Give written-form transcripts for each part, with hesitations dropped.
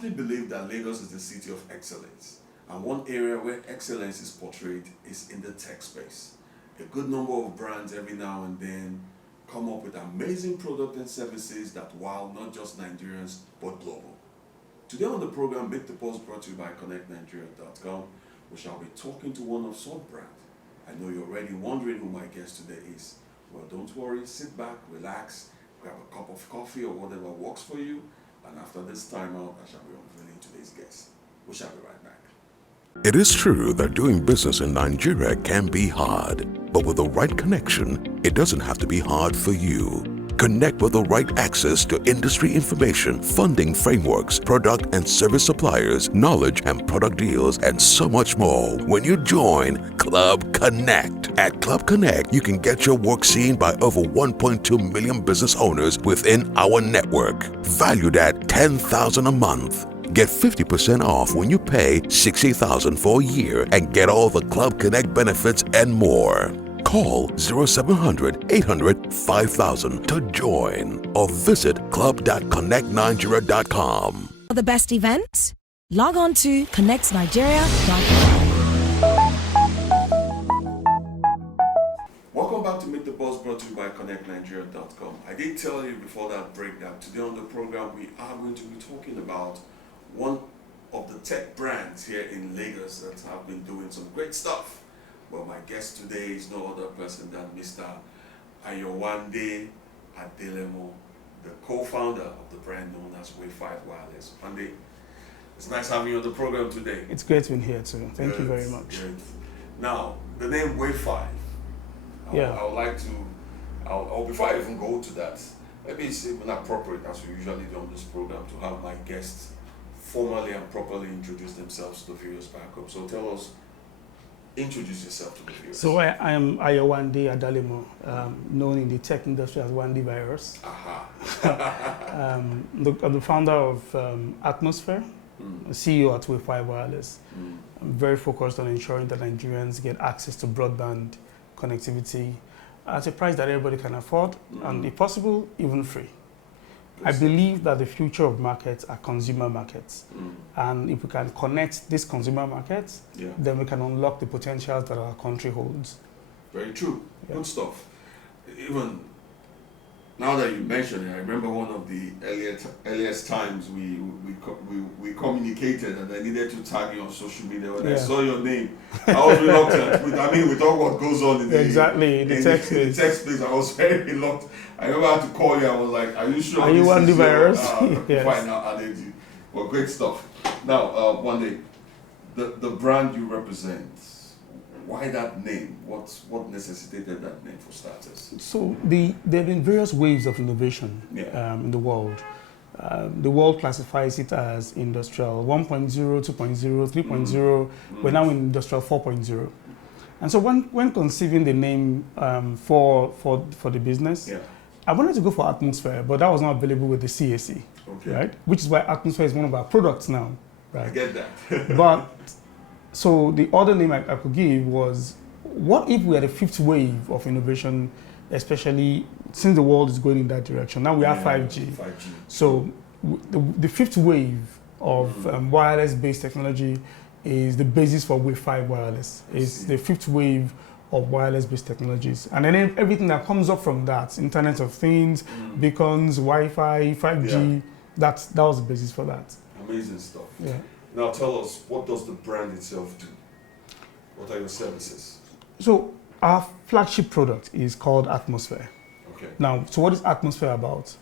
widely believe that Lagos is the city of excellence, and one area where excellence is portrayed is in the tech space. A good number of brands every now and then come up with amazing products and services that wow not just Nigerians but global. Today on the program, Make the Pulse, brought to you by ConnectNigeria.com, we shall be talking to one of such brands. I know you're already wondering who my guest today is. Well, don't worry, sit back, relax, grab a cup of coffee or whatever works for you, and after this time out, I shall be unveiling today's guest. We shall be right back. It is true that doing business in Nigeria can be hard, but with the right connection, it doesn't have to be hard for you. Connect with the right access to industry information, funding frameworks, product and service suppliers, knowledge and product deals, and so much more when you join Club Connect. At Club Connect, you can get your work seen by over 1.2 million business owners within our network, valued at $10,000 a month. Get 50% off when you pay $60,000 for a year and get all the Club Connect benefits and more. Call 0700 800 5000 to join or visit club.connectnigeria.com. For the best events, log on to ConnectNigeria.com. Welcome back to Make the Pulse, brought to you by ConnectNigeria.com. I did tell you before that break that today on the program we are going to be talking about one of the tech brands here in Lagos that have been doing some great stuff. Well, my guest today is no other person than Mr. Ayowande Adalemo, the co-founder of the brand known as Wave5 Wireless. Wande, it's nice having you on the program today. It's great being here too. Thank you very much. Good. Now, the name Wave5. I would like to, before I even go to that, maybe it's even appropriate, as we usually do on this program, to have my guests formally and properly introduce themselves to the viewers back up. So tell us, introduce yourself to the viewers. So I am Ayowande Adalemo, known in the tech industry as Wale Virus. I'm the founder of Atmosphere, CEO at Wave5 Wireless. I'm very focused on ensuring that Nigerians get access to broadband connectivity at a price that everybody can afford, and if possible, even free. I believe that the future of markets are consumer markets. And if we can connect these consumer markets, then we can unlock the potentials that our country holds. Very true. Good stuff. Even now that you mention it, I remember one of the earliest times we communicated, and I needed to tag you on social media. When I saw your name, I was reluctant. With all what goes on in the text space, I was very reluctant. I remember I had to call you. I was like, "Are you sure?" Are you Wale Virus? Yes. Fine, now added you. Well, great stuff. Now, one day, the brand you represent. Why that name? What necessitated that name for starters? So there have been various waves of innovation in the world. The world classifies it as industrial 1.0, 2.0, 3.0. We're now in industrial 4.0. And so when conceiving the name for the business, I wanted to go for Atmosphere, but that was not available with the CAC, right? Which is why Atmosphere is one of our products now, right? I get that. So the other name I could give was, what if we had a fifth wave of innovation, especially since the world is going in that direction? Now we have 5G. So the fifth wave of wireless-based technology is the basis for Wave5 Wireless. It's the fifth wave of wireless-based technologies. And then everything that comes up from that, Internet of Things, beacons, Wi-Fi, 5G, that was the basis for that. Amazing stuff. Yeah. Now tell us, what does the brand itself do? What are your services? So our flagship product is called Atmosphere. Okay. Now, so what is Atmosphere about?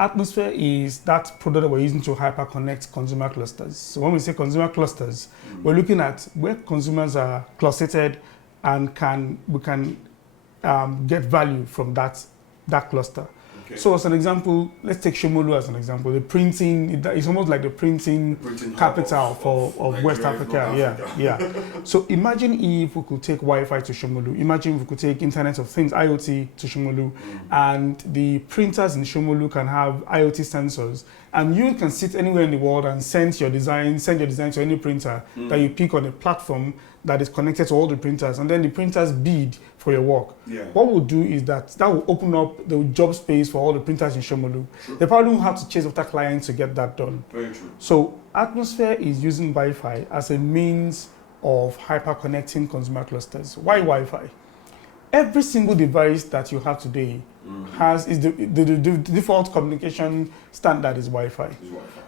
Atmosphere is that product that we're using to hyper-connect consumer clusters. So when we say consumer clusters, we're looking at where consumers are clustered and we can get value from that cluster. Okay. So as an example, let's take Shomolu as an example. The printing, it's almost like the printing capital of West Africa. Yeah. So imagine if we could take Wi-Fi to Shomolu. Imagine if we could take Internet of Things, IoT, to Shomolu. And the printers in Shomolu can have IoT sensors And you can sit anywhere in the world and send your design to any printer that you pick on a platform that is connected to all the printers, and then the printers bid for your work. Yeah. What we'll do is that will open up the job space for all the printers in Shomolu. They probably won't have to chase after clients to get that done. Very true. So Atmosphere is using Wi-Fi as a means of hyper-connecting consumer clusters. Why Wi-Fi? Every single device that you have today is the default communication standard is Wi-Fi.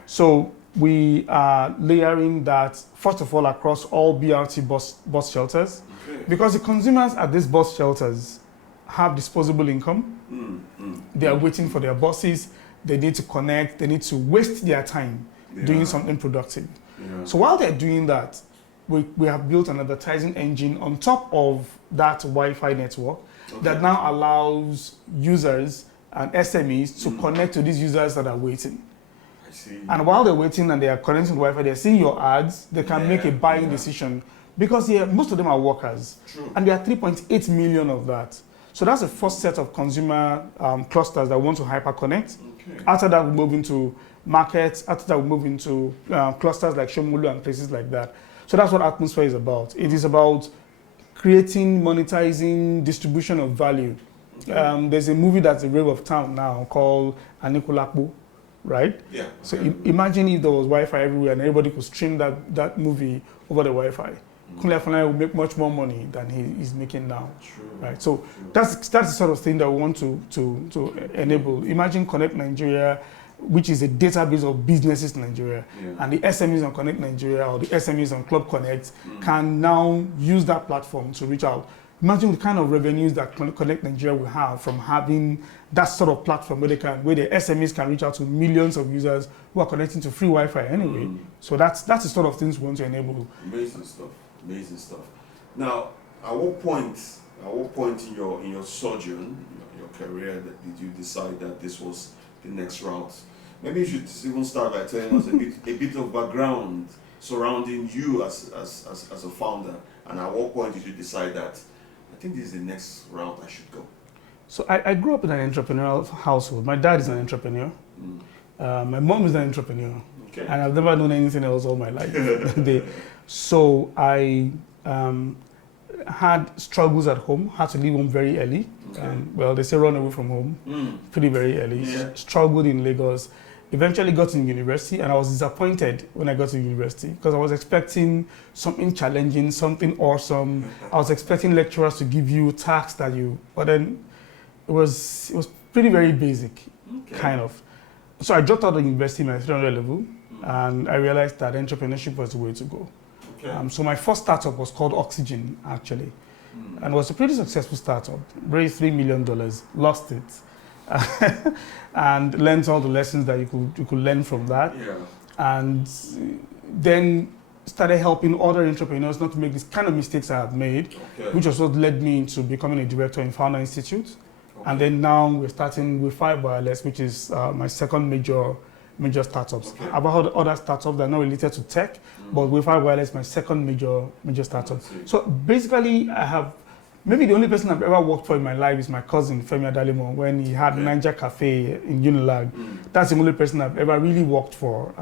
So we are layering that, first of all, across all BRT bus shelters, because the consumers at these bus shelters have disposable income. They are waiting for their buses. They need to connect. They need to waste their time doing something productive. So while they're doing that, we have built an advertising engine on top of that Wi-Fi network that now allows users and SMEs to connect to these users that are waiting. I see. And while they're waiting and they are connecting to Wi-Fi, they're seeing your ads, they can make a buying decision, because most of them are workers. True. And there are 3.8 million of that. So that's the first set of consumer clusters that want to hyper-connect. After that, we move into markets. After that, we move into clusters like Shomolu and places like that. So that's what Atmosphere is about. It is about creating, monetizing, distribution of value. There's a movie that's a rave of town now called Anikulapo, right? Yeah. So imagine if there was Wi-Fi everywhere and everybody could stream that movie over the Wi-Fi. Kunle Afolayan will make much more money than he is making now. True. Right? So that's the sort of thing that we want to enable. Imagine ConnectNigeria, which is a database of businesses in Nigeria, and the SMEs on ConnectNigeria or the SMEs on Club Connect can now use that platform to reach out. Imagine the kind of revenues that ConnectNigeria will have from having that sort of platform where the SMEs can reach out to millions of users who are connecting to free Wi-Fi anyway. So that's the sort of things we want to enable. Amazing stuff. Amazing stuff. Now, at what point in your sojourn, your career, did you decide that this was the next route? Maybe you should even start by telling us a bit of background surrounding you as a founder, and at what point did you decide that I think this is the next route I should go? So I grew up in an entrepreneurial household. My dad is an entrepreneur. My mom is an entrepreneur. And I've never known anything else all my life. So I had struggles at home, had to leave home very early. Well, they say run away from home pretty very early. Struggled in Lagos. Eventually got in university, and I was disappointed when I got to university because I was expecting something challenging, something awesome. I was expecting lecturers to give you tasks but then it was pretty very basic, kind of. So I dropped out of university my 300 level, and I realized that entrepreneurship was the way to go. So my first startup was called Oxygen, actually, and it was a pretty successful startup. Raised $3 million, lost it. And learned all the lessons that you could learn from that, and then started helping other entrepreneurs not to make these kind of mistakes I have made, which also led me into becoming a director in Founder Institute. And then now we're starting with Wave5 Wireless, which is my second major startups. I've had other startups that are not related to tech, but Wave5 Wireless is my second major startup. So basically, I have. Maybe the only person I've ever worked for in my life is my cousin, Ayowande Adalemo, when he had Niger Cafe in Unilag. That's the only person I've ever really worked for,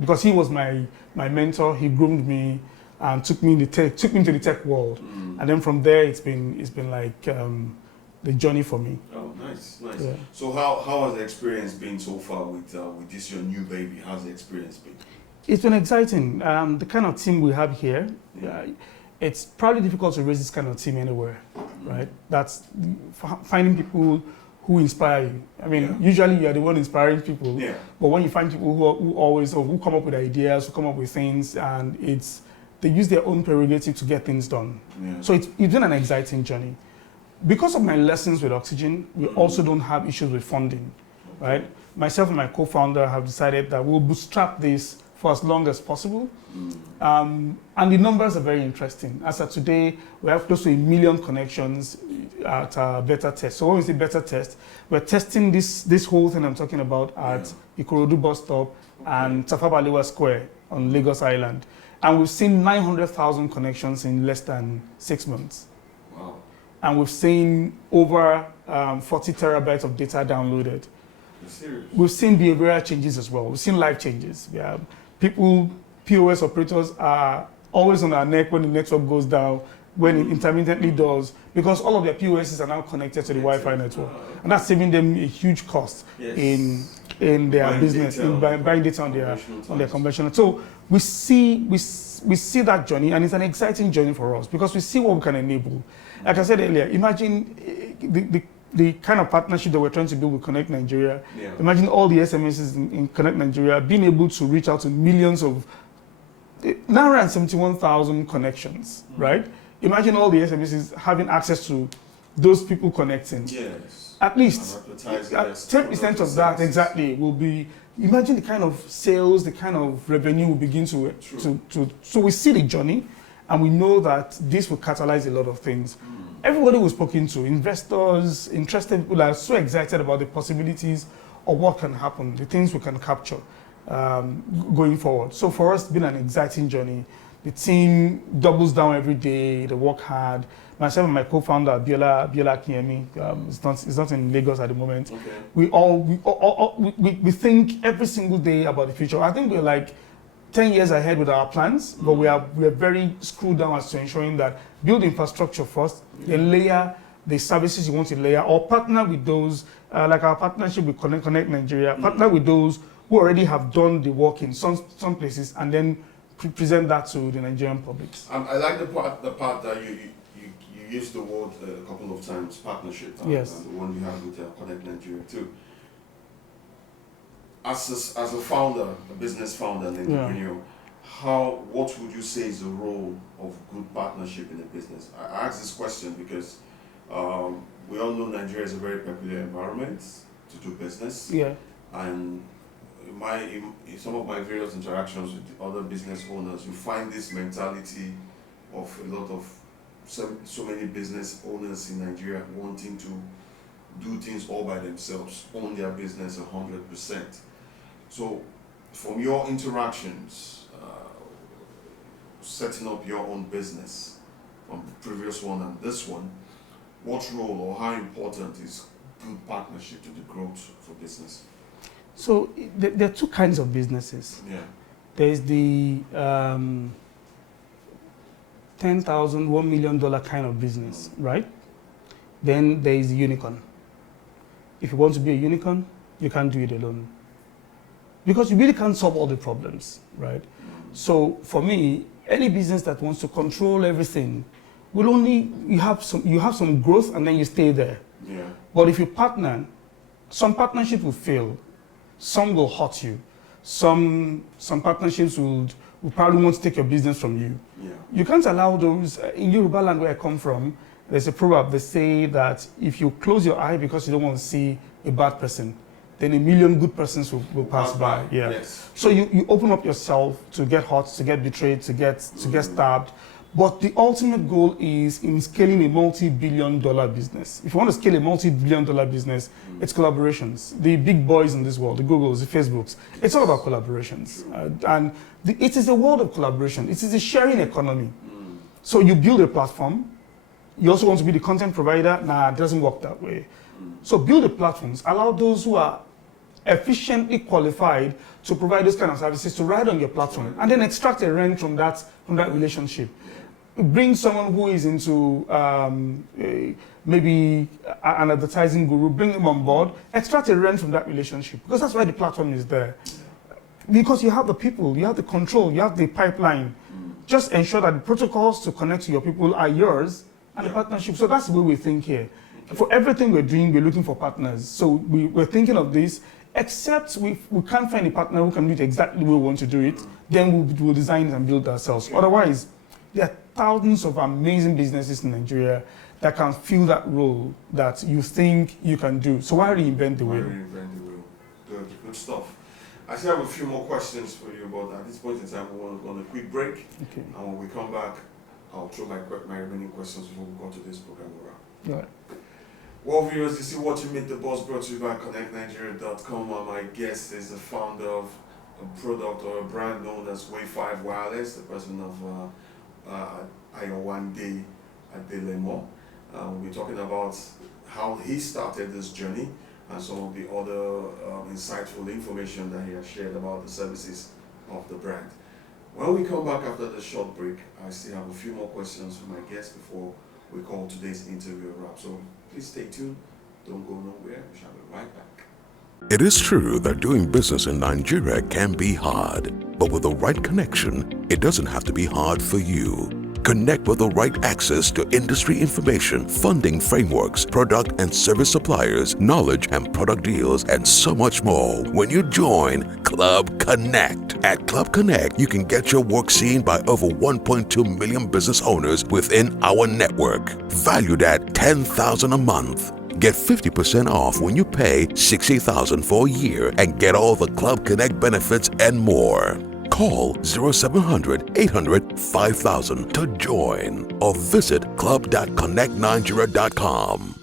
because he was my mentor. He groomed me and took me into the tech world. And then from there, it's been like the journey for me. Oh, nice. Yeah. So how has the experience been so far with this your new baby? How's the experience been? It's been exciting. The kind of team we have here. It's probably difficult to raise this kind of team anywhere, right? That's finding people who inspire you. I mean, usually you are the one inspiring people, but when you find people who come up with ideas, who come up with things, and they use their own prerogative to get things done. So it's been an exciting journey. Because of my lessons with Oxygen, we also don't have issues with funding, right? Myself and my co-founder have decided that we'll bootstrap this for as long as possible. And the numbers are very interesting. As of today, we have close to 1 million connections at our beta test. So when we say beta test, we're testing this whole thing I'm talking about at Ikorodu bus stop and Tafawa Balewa Square on Lagos Island. And we've seen 900,000 connections in less than 6 months. Wow. And we've seen over 40 terabytes of data downloaded. Serious. We've seen behavioral changes as well. We've seen life changes. Yeah, people, POS operators are always on our neck when the network goes down, when it intermittently does, because all of their POSs are now connected to the Wi-Fi network, and that's saving them a huge cost in their Buying business, data in buying data on their conventional. So we see that journey, and it's an exciting journey for us because we see what we can enable. Like I said earlier, imagine the kind of partnership that we're trying to build with Connect Nigeria. Yeah. Imagine all the SMSs in Connect Nigeria being able to reach out to millions of, now around 71,000 connections, right? Imagine all the SMSs having access to those people connecting. Yes. At least 10% of that exactly will be, imagine the kind of sales, the kind of revenue will begin to so we see the journey, and we know that this will catalyze a lot of things. Everybody we've spoken to, investors, interested people, are so excited about the possibilities of what can happen, the things we can capture going forward. So for us, it's been an exciting journey. The team doubles down every day, they work hard. Myself and my co-founder, Biola Kiemi, is not in Lagos at the moment. Okay. We think every single day about the future. I think we're like 10 years ahead with our plans, but we are very screwed down as to ensuring that build infrastructure first, then layer the services you want to layer, or partner with those, like our partnership with Connect Nigeria, partner with those who already have done the work in some places, and then present that to the Nigerian public. I like the part that you used the word a couple of times, partnership. Yes. And the one you have with Connect Nigeria too. As a founder, a business founder, and entrepreneur, what would you say is the role of good partnership in a business? I ask this question because we all know Nigeria is a very peculiar environment to do business. Yeah. And in some of my various interactions with other business owners, you find this mentality of a lot of so many business owners in Nigeria wanting to do things all by themselves, own their business 100%. So, from your interactions, setting up your own business, from the previous one and this one, what role or how important is good partnership to the growth for business? So, there are two kinds of businesses. Yeah. There's the $10,000, $1 million kind of business, right? Then there is the unicorn. If you want to be a unicorn, you can't do it alone, because you really can't solve all the problems, right? So for me, any business that wants to control everything will only, you have some growth and then you stay there. Yeah. But if you partner, some partnerships will fail, some will hurt you, some partnerships will probably want to take your business from you. Yeah. You can't allow those. In Yoruba land where I come from, there's a proverb, they say that if you close your eye because you don't want to see a bad person, then a million good persons will pass by. Yeah. Yes. So you open up yourself to get hurt, to get betrayed, to get stabbed. But the ultimate goal is in scaling a multi-billion-dollar business. If you want to scale a multi-billion-dollar business, it's collaborations. The big boys in this world, the Googles, the Facebooks, it's all about collaborations. It is a world of collaboration. It is a sharing economy. So you build a platform. You also want to be the content provider. Nah, it doesn't work that way. So build the platforms. Allow those who are efficiently qualified to provide those kind of services to ride on your platform, and then extract a rent from that relationship. Bring someone who is into maybe an advertising guru, bring them on board, extract a rent from that relationship, because that's why the platform is there. Because you have the people, you have the control, you have the pipeline. Just ensure that the protocols to connect to your people are yours, and the partnership. So that's the way we think here. For everything we're doing, we're looking for partners. So we're thinking of this, except we can't find a partner who can do it exactly the way we want to do it, then we'll design it and build ourselves. Okay. Otherwise, there are thousands of amazing businesses in Nigeria that can fill that role that you think you can do. So why reinvent the wheel? Good stuff. I still have a few more questions for you, but at this point in time, we want to go on a quick break. Okay. And when we come back, I'll throw my remaining questions before we go to this program around. All right. Well, viewers, this is What You Meet the Boss, brought to you by ConnectNigeria.com. My guest is the founder of a product or a brand known as Wave5 Wireless, the person of Ayowande Adalemo. We'll be talking about how he started this journey and some of the other insightful information that he has shared about the services of the brand. When we come back after the short break, I still have a few more questions for my guests before we call today's interview a wrap. So please stay tuned. Don't go nowhere. We shall be right back. It is true that doing business in Nigeria can be hard, but with the right connection, it doesn't have to be hard for you. Connect with the right access to industry information, funding frameworks, product and service suppliers, knowledge and product deals, and so much more when you join Club Connect. At Club Connect, you can get your work seen by over 1.2 million business owners within our network, valued at $10,000 a month. Get 50% off when you pay $60,000 for a year and get all the Club Connect benefits and more. Call 0700 800 5000 to join or visit club.connectnigeria.com.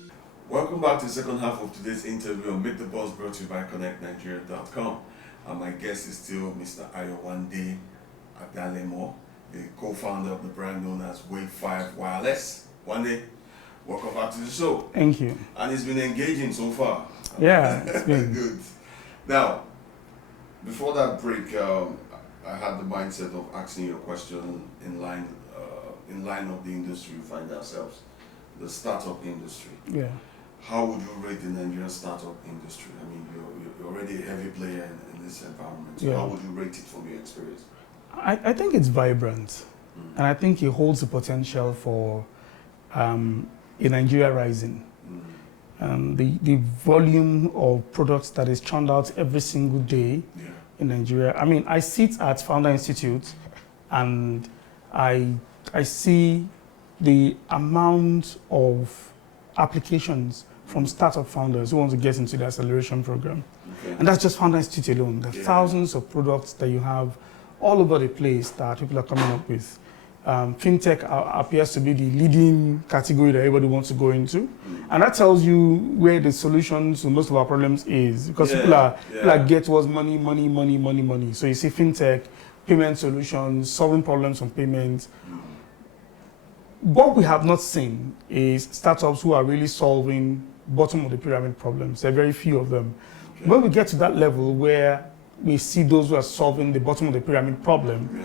Welcome back to the second half of today's interview on Meet the Boss, brought to you by ConnectNigeria.com. And my guest is still Mr. Ayowande Adalemo, the co-founder of the brand known as Wave5 Wireless. Wande, welcome back to the show. Thank you. And it's been engaging so far. Yeah, it's been good. Now, before that break, I had the mindset of asking you a question in line of the industry we find ourselves, the startup industry. Yeah. How would you rate the Nigerian startup industry? I mean, you're already a heavy player in this environment. So Yeah. how would you rate it from your experience? I think it's vibrant, and I think it holds the potential for a Nigeria rising. The volume of products that is churned out every single day in Nigeria. I mean, I sit at Founder Institute, and I see the amount of applications from startup founders who want to get into the acceleration program. Okay. And that's just Founder Institute alone. The thousands of products that you have all over the place that people are coming up with. Fintech appears to be the leading category that everybody wants to go into. And that tells you where the solution to most of our problems is. Because people are get towards money. So you see fintech, payment solutions, solving problems on payments. What we have not seen is startups who are really solving bottom of the pyramid problems. There are very few of them. Okay. When we get to that level where we see those who are solving the bottom of the pyramid problem,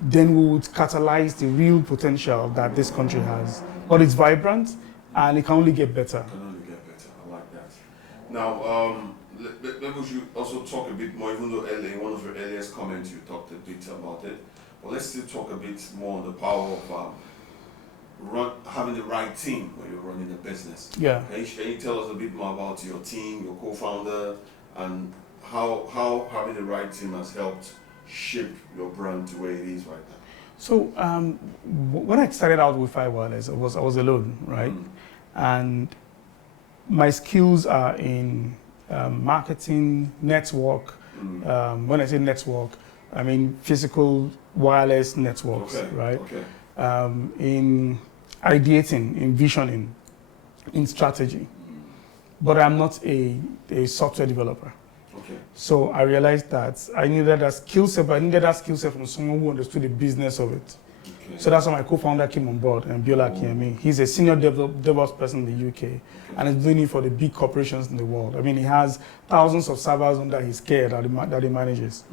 then we would catalyze the real potential that this country has. But it's vibrant, and it can only get better. It can only get better. I like that. Now, maybe we should also talk a bit more, even though in one of your earliest comments you talked a bit about it. But let's still talk a bit more on the power of having the right team when you're running a business. Yeah. Can you tell us a bit more about your team, your co-founder, and how having the right team has helped shape your brand to where it is right now? So when I started out with Wave5 Wireless, I was alone, right? And my skills are in marketing, network. When I say network, I mean physical wireless networks, right? Okay. In ideating, in visioning, in strategy. But I'm not a software developer. Okay. So I realized that I needed that skill set, but I needed that skill set from someone who understood the business of it. Okay. So that's how my co-founder came on board, and Biola Kiemi. He's a senior DevOps person in the UK, and is doing it for the big corporations in the world. I mean, he has thousands of servers under his care that he manages.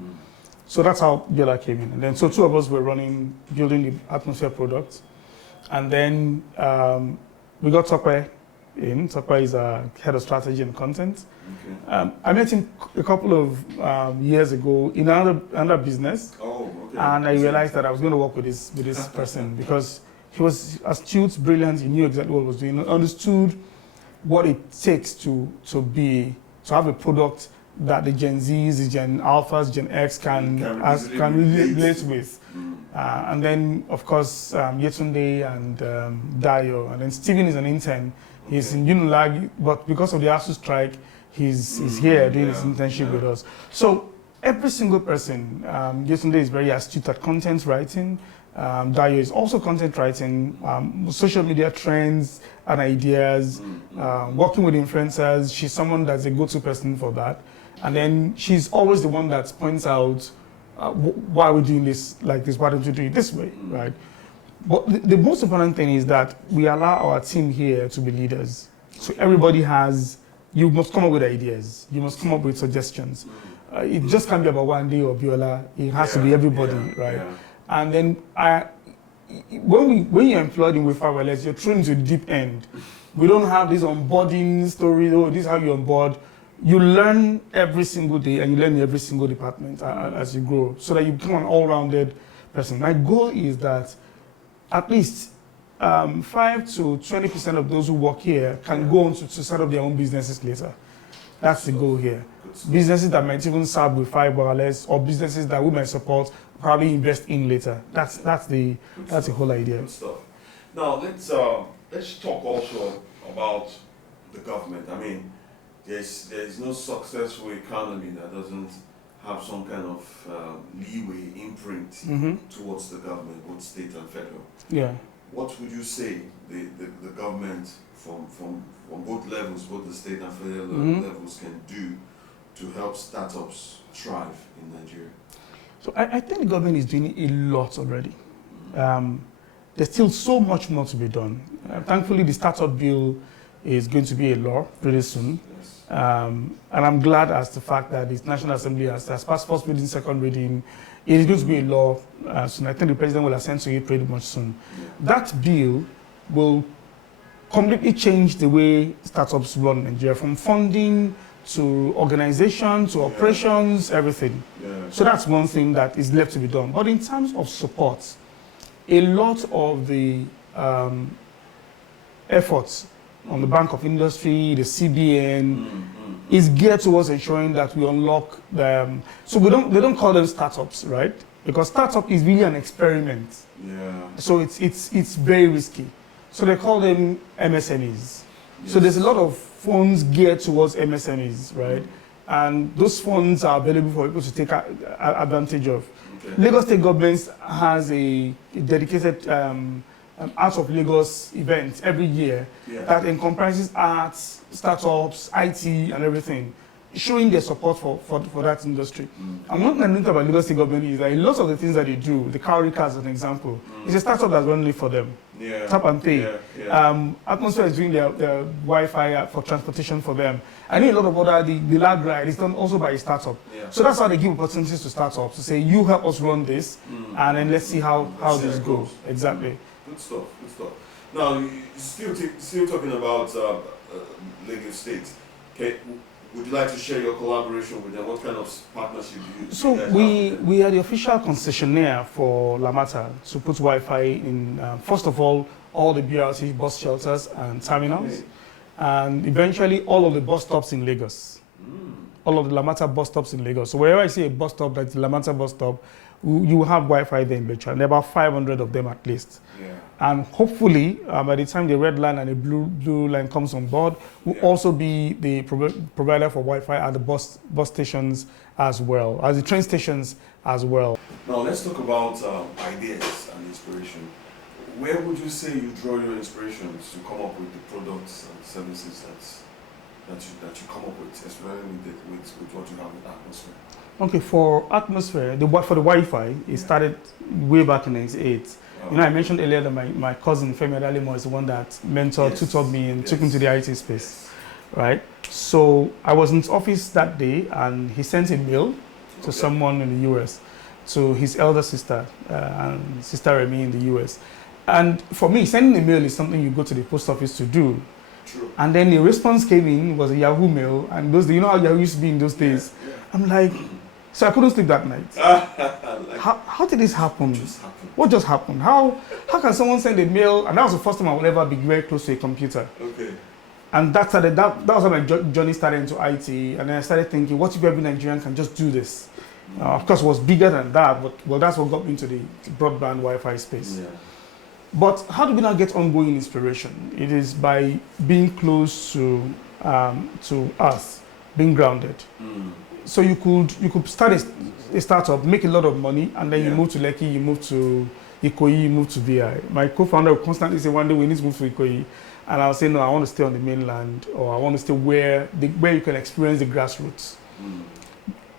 So that's how Biola came in. And then, so two of us were building the Atmosphere product. And then we got Tokwe in. Tokwe is a head of strategy and content. Okay. I met him a couple of years ago in another business. Oh, okay. And I realized that I was going to work with this person because he was astute, brilliant. He knew exactly what he was doing. Understood what it takes to have a product that the Gen Zs, the Gen Alphas, Gen X can really relate with. And then, of course, Yetunde and Dayo. And then Steven is an intern. He's in Unilag, but because of the ASU strike, he's here doing his internship with us. So every single person, Yetunde is very astute at content writing. Dayo is also content writing, social media trends and ideas, working with influencers. She's someone that's a go-to person for that. And then she's always the one that points out, why are we doing this like this? Why don't you do it this way, right? But the most important thing is that we allow our team here to be leaders. So everybody has you must come up with ideas. You must come up with suggestions. It just can't be about one day or Biola. It has to be everybody, right? Yeah. And then when you're employed in Wave5 Wireless, you're thrown into the deep end. We don't have this onboarding story. Oh, this is how you onboard. You learn every single day, and you learn in every single department as you grow, so that you become an all-rounded person. My goal is that at least 5 to 20% of those who work here can go on to set up their own businesses later. That's the goal here. Businesses that might even serve Wave5 Wireless, or businesses that we might support, probably invest in later. That's the whole idea. Good stuff. Now let's talk also about the government. I mean, there's no successful economy that doesn't have some kind of leeway, imprint towards the government, both state and federal. Yeah. What would you say the government from both levels, both the state and federal levels, can do to help startups thrive in Nigeria? So I think the government is doing a lot already. There's still so much more to be done. Thankfully, the startup bill is going to be a law pretty soon. Yes. And I'm glad as the fact that the National Assembly has passed first reading, second reading. It is going to be a law soon. I think the president will assent to it pretty much soon. Yeah. That bill will completely change the way startups run in Nigeria, from funding to organization to operations, everything. Yeah. So that's one thing that is left to be done. But in terms of support, a lot of the efforts on the Bank of Industry, the CBN, is geared towards ensuring that we unlock them. So they don't call them startups, right? Because startup is really an experiment. Yeah. So it's very risky. So they call them MSMEs. Yes. So there's a lot of funds geared towards MSMEs, right? And those funds are available for people to take advantage of. Okay. Lagos State Government has a dedicated Out of Lagos event every year that encompasses arts, startups, IT, and everything, showing their support for that industry. And one thing I think about Lagos State Government is that a lot of the things that they do, the Cowrie cars as an example, is a startup that's only for them. Yeah. Tap and pay. Atmosphere is doing their Wi-Fi for transportation for them. I know a lot of other, the lag ride is done also by a startup. Yeah. So that's how they give opportunities to startups to say, you help us run this, and then let's see how this goes. Exactly. Good stuff, good stuff. Now, still talking about Lagos State. Okay, would you like to share your collaboration with them? What kind of partnership do you? So we are the official concessionaire for Lamata to put Wi-Fi in. First of all the BRT bus shelters and terminals, and eventually all of the bus stops in Lagos. All of the Lamata bus stops in Lagos. So wherever I see a bus stop that's the Lamata bus stop, you will have Wi-Fi there in Betra, and there are about 500 of them at least. Yeah. And hopefully, by the time the red line and the blue line comes on board, we'll also be the provider for Wi-Fi at the bus stations as well, as the train stations as well. Now let's talk about ideas and inspiration. Where would you say you draw your inspirations to come up with the products and services that you come up with, especially with what you have with Atmosphere? Okay, for Atmosphere, for the Wi-Fi, it started way back in '98. You know, I mentioned earlier that my cousin Ayowande Adalemo is the one that mentored, tutored me, and took me to the IT space, right? So I was in his office that day, and he sent a mail to someone in the US, to his elder sister and sister Remy in the US. And for me, sending a mail is something you go to the post office to do. True. And then the response came in, was a Yahoo mail, and you know how Yahoo used to be in those days. Yeah. I'm like, so I couldn't sleep that night. How did this happen? What just happened? How can someone send a mail? And that was the first time I would ever be very close to a computer. Okay. And that was how my journey started into IT. And then I started thinking, what if every Nigerian can just do this? Of course, it was bigger than that, but that's what got me into the broadband Wi-Fi space. Yeah. But how do we now get ongoing inspiration? It is by being close to us, being grounded. So you could start a startup, make a lot of money, and then you move to Lekki, you move to Ikoyi, you move to VI. My co-founder will constantly say, one day we need to move to Ikoyi. And I'll say, no, I want to stay on the mainland, or I want to stay where you can experience the grassroots.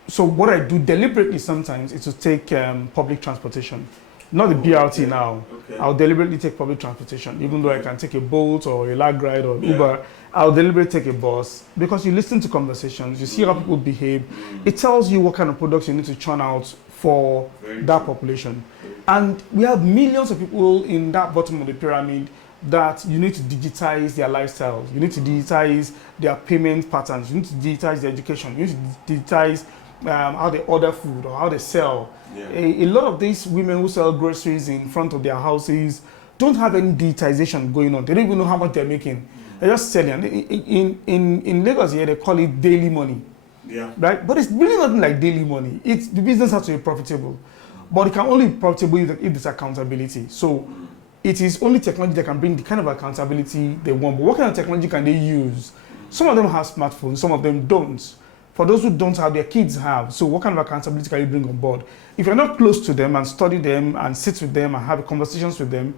So what I do deliberately sometimes is to take public transportation. Not the BRT now. Okay. I'll deliberately take public transportation, even though I can take a Bolt or a Lag Ride or Uber. I'll deliberately take a bus because you listen to conversations, you see how people behave. It tells you what kind of products you need to churn out for that population. And we have millions of people in that bottom of the pyramid that you need to digitize their lifestyles. You need to digitize their payment patterns. You need to digitize their education. You need to digitize how they order food or how they sell. Yeah. A lot of these women who sell groceries in front of their houses don't have any digitization going on. They don't even know how much they're making. They're just selling. In Lagos here, they call it daily money. Yeah. Right? But it's really nothing like daily money. The business has to be profitable. But it can only be profitable if there's accountability. So it is only technology that can bring the kind of accountability they want. But what kind of technology can they use? Some of them have smartphones, some of them don't. For those who don't have, their kids have. So what kind of accountability can you bring on board? If you're not close to them and study them and sit with them and have conversations with them,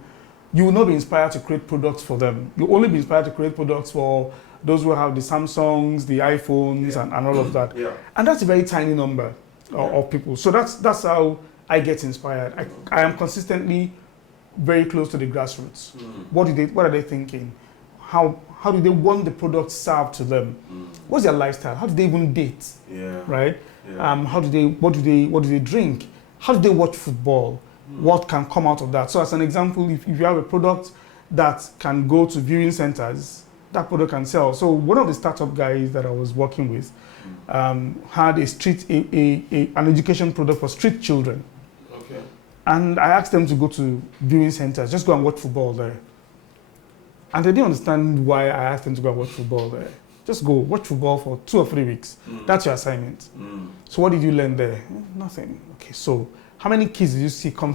you will not be inspired to create products for them. You'll only be inspired to create products for those who have the Samsungs, the iPhones, and all of that. Yeah. And that's a very tiny number of people. So that's how I get inspired. I am consistently very close to the grassroots. What are they thinking? How do they want the product served to them? What's their lifestyle? How do they even date? Yeah. Right? Yeah. What do they drink? How do they watch football? What can come out of that? So as an example, if you have a product that can go to viewing centers, that product can sell. So one of the startup guys that I was working with had an education product for street children. Okay. And I asked them to go to viewing centers, just go and watch football there. And they didn't understand why I asked them to go and watch football there. Just go watch football for 2 or 3 weeks. That's your assignment. So what did you learn there? Nothing. Okay, so how many kids did you see come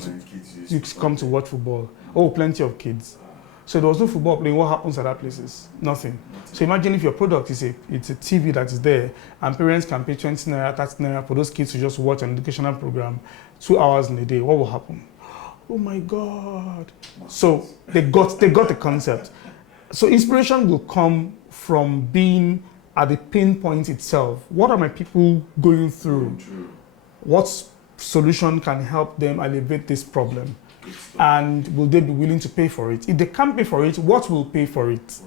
to watch football? Oh, plenty of kids. So there was no football playing. What happens at that places? Nothing. So imagine if your product is it's a TV that is there and parents can pay 20 naira, 30 naira for those kids to just watch an educational program 2 hours in a day. What will happen? Oh my God. So they got the concept. So inspiration will come from being at the pain point itself. What are my people going through? What solution can help them elevate this problem? And will they be willing to pay for it? If they can't pay for it, what will pay for it?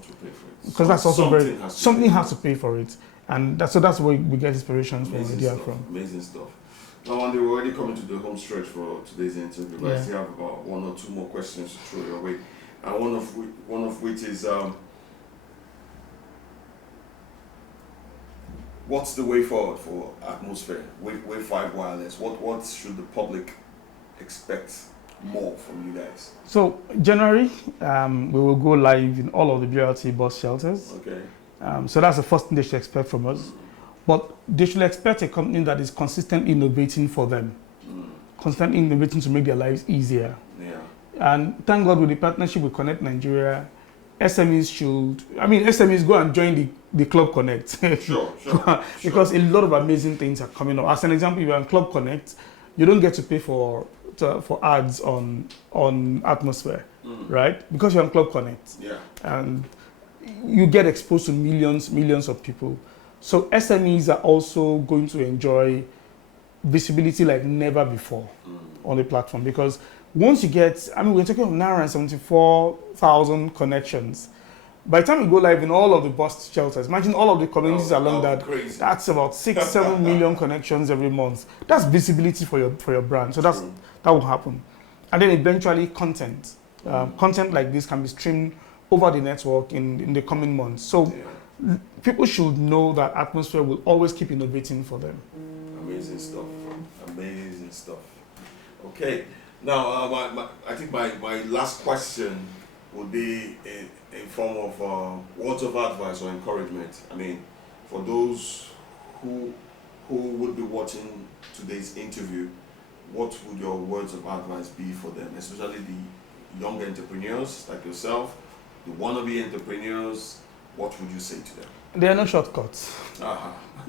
Because that's also something has to pay for it. And that's where we get inspirations from, idea from. Amazing stuff. Now, we're already coming to the home stretch for today's interview, but I still have about 1 or 2 more questions to throw your way. And one of which is, what's the way forward for Atmosphere, Wave5 Wireless? What should the public expect more from you guys? So January, we will go live in all of the BRT bus shelters. Okay. So that's the first thing they should expect from us. But they should expect a company that is consistently innovating for them, constantly innovating to make their lives easier. Yeah. And thank God with the partnership with ConnectNigeria, SMEs go and join the Club Connect. Sure. Because a lot of amazing things are coming up. As an example, if you're on Club Connect, you don't get to pay for ads on Atmosphere, right? Because you're on Club Connect. Yeah. And you get exposed to millions of people. So SMEs are also going to enjoy visibility like never before on the platform, because once you get, we're talking of 974,000 connections. By the time you go live in all of the bus shelters, imagine all of the communities along that. Crazy. That's about 6-7 million connections every month. That's visibility for your brand. So that will happen. And then eventually content. Content like this can be streamed over the network in the coming months. So people should know that Atmosphere will always keep innovating for them. Amazing stuff. Amazing stuff. Okay. Now, I think my last question would be in form of words of advice or encouragement. For those who would be watching today's interview, what would your words of advice be for them, especially the young entrepreneurs like yourself, the wannabe entrepreneurs? What would you say to them? There are no shortcuts.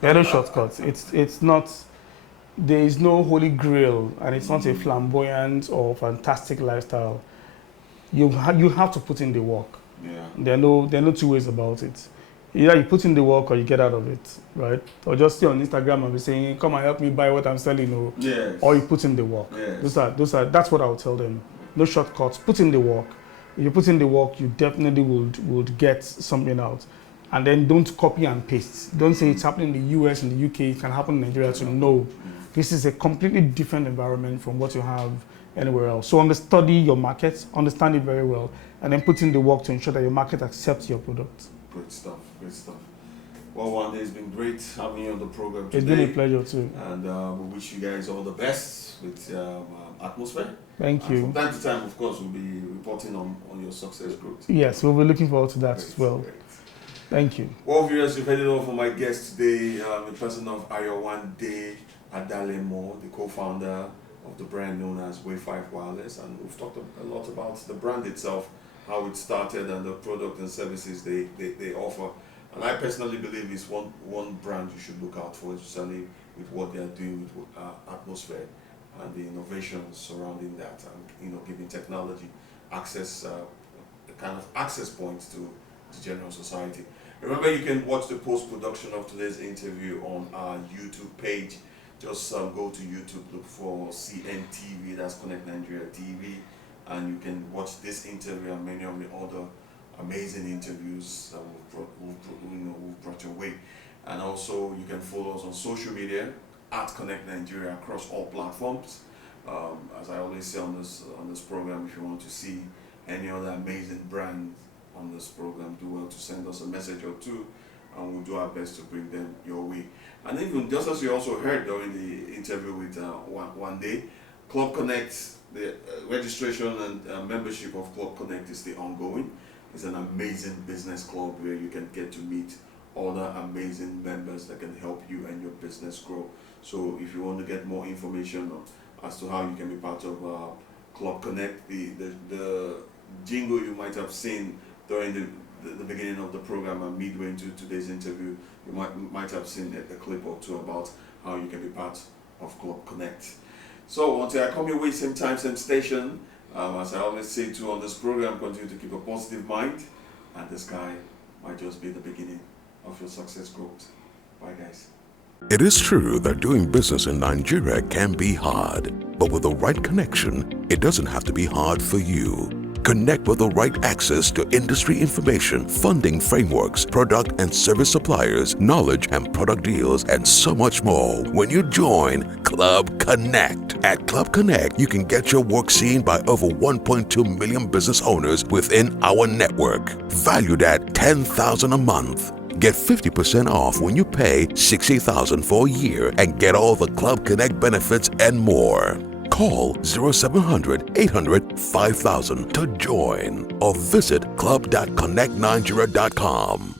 There are no shortcuts. It's not. There is no holy grail, and it's not a flamboyant or fantastic lifestyle. You have to put in the work. Yeah. There are no 2 ways about it. Either you put in the work or you get out of it, right? Or just stay on Instagram and be saying, "Come and help me buy what I'm selling," Yes. Or you put in the work. Yes. That's what I would tell them. No shortcuts. Put in the work. If you put in the work, you definitely would get something out. and then don't copy and paste. Don't say it's happening in the US, in the UK, it can happen in Nigeria too. No, this is a completely different environment from what you have anywhere else. So study your market, understand it very well, and then put in the work to ensure that your market accepts your product. Great stuff, great stuff. Well, Wande, it's been great having you on the program today. It's been a pleasure too. And we wish you guys all the best with Atmosphere. Thank you. From time to time, of course, we'll be reporting on your success growth. Yes, we'll be looking forward to that Great, as well. great. Thank you. Well, viewers, you've heard it all from my guest today, the person of Ayowande Adalemo, the co-founder of the brand known as Wave5 Wireless. And we've talked a lot about the brand itself, how it started, and the product and services they offer. And I personally believe it's one brand you should look out for, especially with what they are doing with Atmosphere and the innovations surrounding that, and giving technology access, a kind of access point to the general society. Remember, you can watch the post-production of today's interview on our YouTube page. Just go to YouTube, look for Cntv, that's ConnectNigeria TV, and you can watch this interview and many of the other amazing interviews that we've brought your way. And also, you can follow us on social media at ConnectNigeria across all platforms. As I always say on this program, if you want to see any other amazing brand on this program, do well to send us a message or two, and we'll do our best to bring them your way. And even just as you also heard during the interview with Wande, Club Connect, the registration and membership of Club Connect is still ongoing. It's an amazing business club where you can get to meet other amazing members that can help you and your business grow. So if you want to get more information as to how you can be part of Club Connect, the jingle you might have seen during the beginning of the program and midway into today's interview, you might have seen a clip or two about how you can be part of Club Connect. So until I come your way, same time, same station, as I always say too on this program, continue to keep a positive mind, and the sky might just be the beginning of your success growth. Bye guys. It is true that doing business in Nigeria can be hard, but with the right connection, it doesn't have to be hard for you. Connect with the right access to industry information, funding frameworks, product and service suppliers, knowledge and product deals, and so much more when you join Club Connect. At Club Connect, you can get your work seen by over 1.2 million business owners within our network, valued at $10,000 a month. Get 50% off when you pay $60,000 for a year and get all the Club Connect benefits and more. Call 0700 800 5000 to join or visit club.connectnigeria.com.